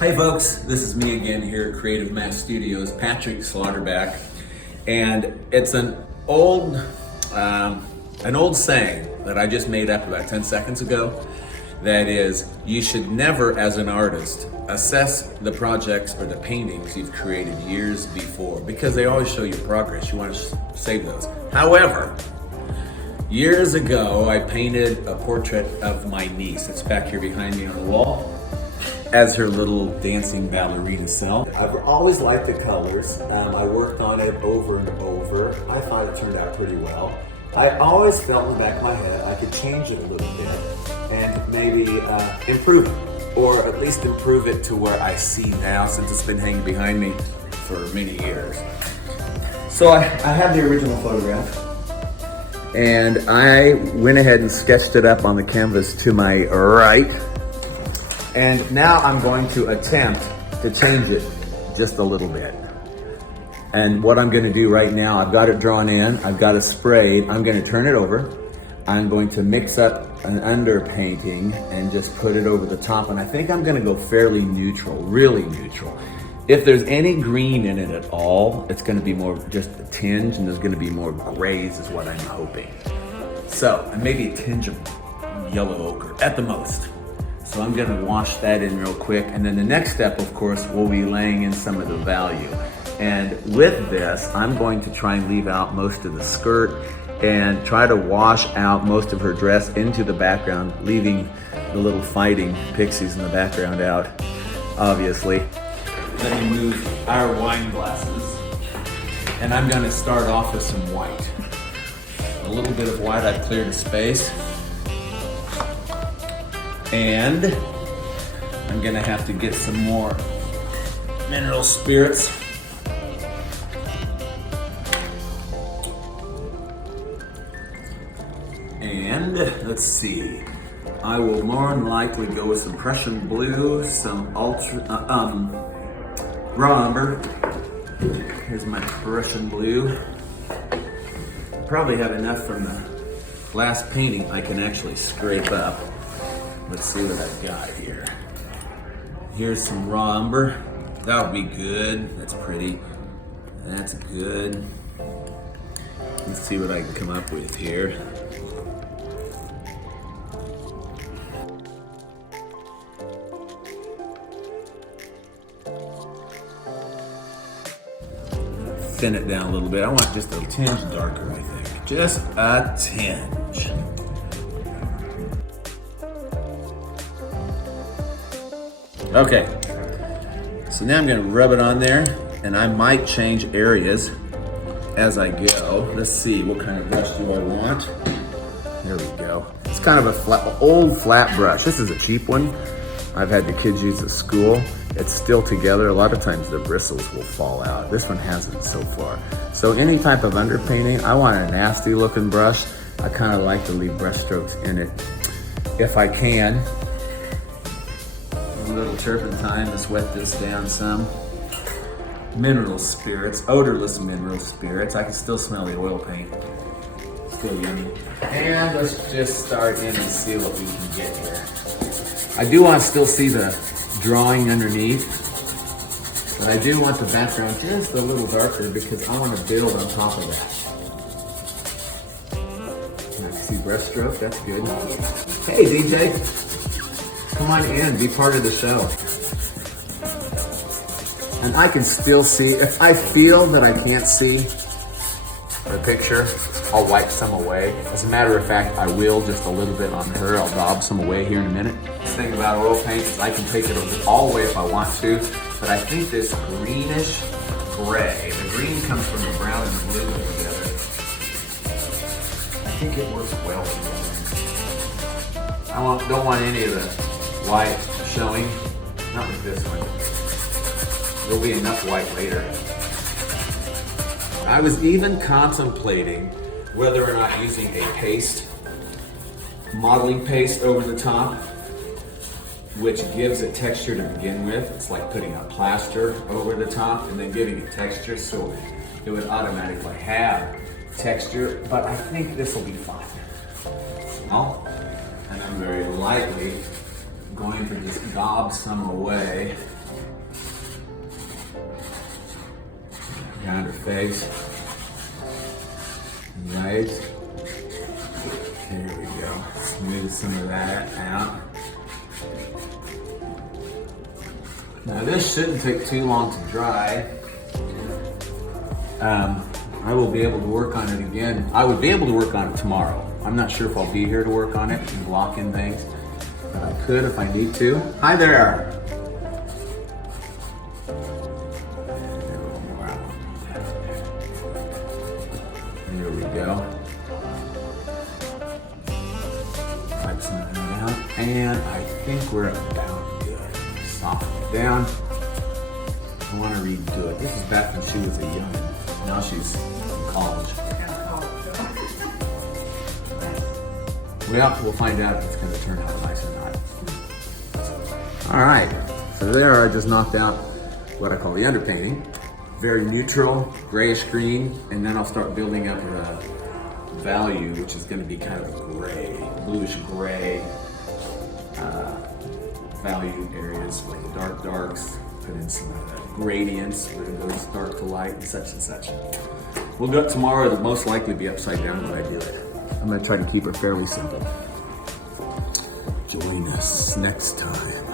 Hi folks, this is me again here at Creative Mass Studios, Patrick Slaughterback, and it's an old saying that I just made up about 10 seconds ago. That is, you should never, as an artist, assess the projects or the paintings you've created years before because they always show your progress. You want to save those. However, years ago, I painted a portrait of my niece. It's back here behind me on the wall as her little dancing ballerina self. I've always liked the colors. I worked on it over and over. I thought it turned out pretty well. I always felt in the back of my head I could change it a little bit and maybe improve it, or at least improve it to where I see now, since it's been hanging behind me for many years. So I have the original photograph, and I went ahead and sketched it up on the canvas to my right. And now I'm going to attempt to change it just a little bit. And what I'm gonna do right now, I've got it drawn in, I've got it sprayed, I'm gonna turn it over. I'm going to mix up an underpainting and just put it over the top. And I think I'm gonna go fairly neutral, really neutral. If there's any green in it at all, it's gonna be more just a tinge, and there's gonna be more grays is what I'm hoping. So, and maybe a tinge of yellow ochre at the most. So I'm gonna wash that in real quick. And then the next step, of course, will be laying in some of the value. And with this, I'm going to try and leave out most of the skirt and try to wash out most of her dress into the background, leaving the little fighting pixies in the background out, obviously. Let me move our wine glasses. And I'm gonna start off with some white. A little bit of white, I've cleared a space. And I'm gonna have to get some more mineral spirits. And let's see, I will more than likely go with some Prussian blue, some raw umber. Here's my Prussian blue. Probably have enough from the last painting I can actually scrape up. Let's see what I've got here. Here's some raw umber. That'll be good. That's pretty. That's good. Let's see what I can come up with here. Thin it down a little bit. I want just a tinge darker, I think. Just a tinge. Okay, so now I'm gonna rub it on there, and I might change areas as I go. Let's see, what kind of brush do I want? There we go. It's kind of a old flat brush. This is a cheap one. I've had the kids use at school. It's still together. A lot of times the bristles will fall out. This one hasn't so far. So any type of underpainting, I want a nasty looking brush. I kind of like to leave brush strokes in it if I can. A little turpentine to sweat this down some. Mineral spirits, odorless mineral spirits. I can still smell the oil paint. Still yummy. And let's just start in and see what we can get here. I do want to still see the drawing underneath, but I do want the background just a little darker because I want to build on top of that. Can I see brushstroke? That's good. Hey DJ. Come on in, be part of the show. And I can still see, if I feel that I can't see the picture, I'll wipe some away. As a matter of fact, I will just a little bit on her. I'll daub some away here in a minute. The thing about oil paint is I can take it all the way if I want to, but I think this greenish gray, the green comes from the brown and the blue together. I think it works well together. I don't want any of the white showing, not with this one. There'll be enough white later. I was even contemplating whether or not using a paste, modeling paste over the top, which gives it texture to begin with. It's like putting a plaster over the top and then giving it texture, so it would automatically have texture, but I think this will be fine. Well, and I'm very lightly going to just gob some away around her face. Right. There we go. Smooth some of that out. Now this shouldn't take too long to dry. I will be able to work on it again. I would be able to work on it tomorrow. I'm not sure if I'll be here to work on it and block in things, but I could if I need to. Hi there. There we go. Wipe some of that out, and I think we're about good. Soften it down. I want to redo it. This is back when she was a young. Now she's in college. We'll find out if it's going to turn out nice or not. All right, so there I just knocked out what I call the underpainting. Very neutral, grayish green, and then I'll start building up a value, which is going to be kind of a gray, bluish gray value areas, like the dark darks. Put in some gradients where it goes dark to light and such. We'll do it tomorrow. It'll most likely be upside down when I do it. I'm going to try to keep it fairly simple. Join us next time.